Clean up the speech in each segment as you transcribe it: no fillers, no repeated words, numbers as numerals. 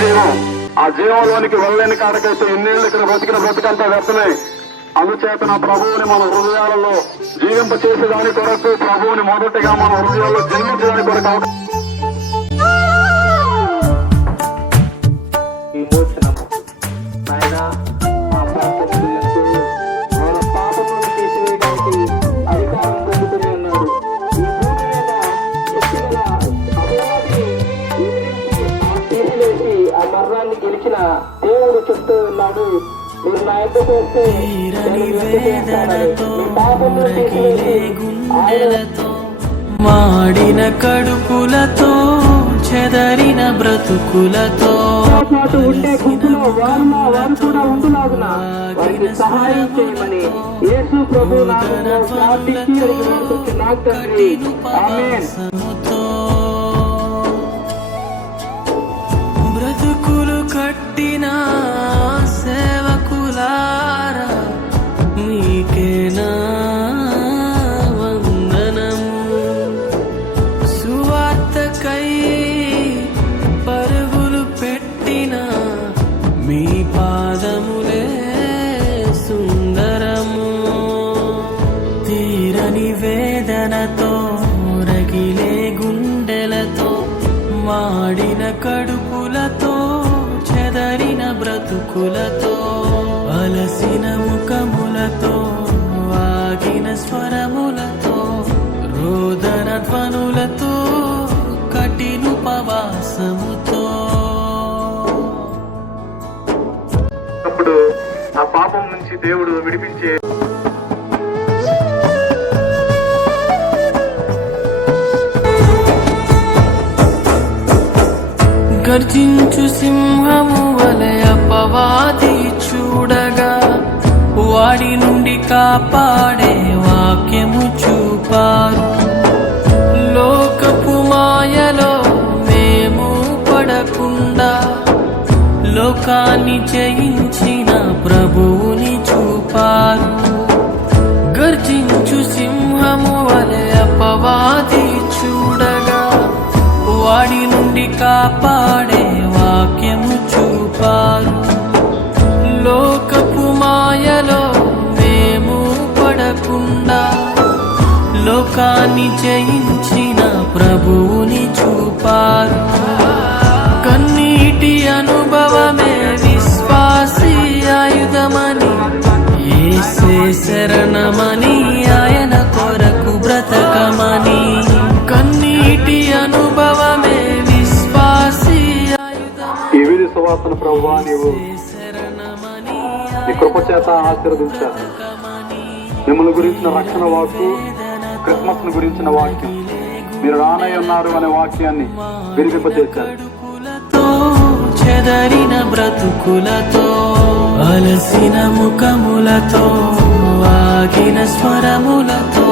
జీవం. ఆ జీవంలోనికి వెళ్ళలేని కాడకైతే ఎన్నేళ్ళు ఇక్కడ బ్రతికిన బ్రతికంతా వ్యర్థమే. అందుచేత నా ప్రభువుని మన హృదయాలలో జీవింప చేసేదాని కొరకు, ప్రభువుని మొదటిగా మన హృదయాల్లో జన్మించడానికి కొరకు గెలిచిన దేవుడు చెప్తూ ఉన్నాడు, మీరు నా ఎద్దకు వస్తే మాడిన కడుపులతో చెదరిన బ్రతుకులతో ఉండే గుంపులో వారు కూడా ఉండులాగున వారికి సహాయం చేయమని యేసు ప్రభు నామములో ప్రార్థించి అడిగిన తండ్రి, ఆమేన్. బ్రతుకులు కట్టిన సేవకులారా మీకేనా వందనము. సువార్తకై పరుగులు పెట్టిన మీ పాదములే సుందరము. తీరని వేదనతో రగిలే గుండెలతో మాడిన కడుపులతో చెదరిన బ్రతుకులతో అలసిన ముఖములతో ఆగిన స్వరములతో రోదన ధ్వనులతో కఠినుపవాసముతో అప్పుడు ఆ పాపం నుంచి దేవుడు విడిపించే గర్జించు సింహము వలె అపవాది చూడగా వాడి నుండి కాపాడే వాక్యము చూపారు. లోకపు మాయలో మేము పడకుండా లోకాన్ని జయించిన ప్రభువుని చూపారు. గర్జించు సింహము వలె అపవాది చూడగా వాడి నుండి కాపాడే వాక్యము చూపారు. లోకపు మాయలో మేము పడకుండా లోకాన్ని జయించిన ప్రభువుని చూపారు. కన్నీటి అనుభవమే విశ్వాసీ ఆయుధమని, యేసే శరణమని, ఆయన కొరకు బ్రతకమని. కన్నీటి అనుభవమే విశ్వాసీ ఆయుధమని, ఈ వీధి సువార్తను ప్రభువా నీవు నీ కృప చేత ఆశీర్వదించారు. మిమ్మల్ని గురించిన రక్షణ వాక్కు, క్రిస్మస్ ను గురించిన వాక్యం, మీరు రానై ఉన్నారు అనే వాక్యాన్ని వినిపింపచేశారు. చెదరిన బ్రతుకులతో అలసిన ముఖములతో ఆగిన స్వరములతో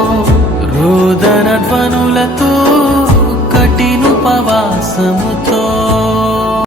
రోదన ధ్వనులతో కఠినుపవాసముతో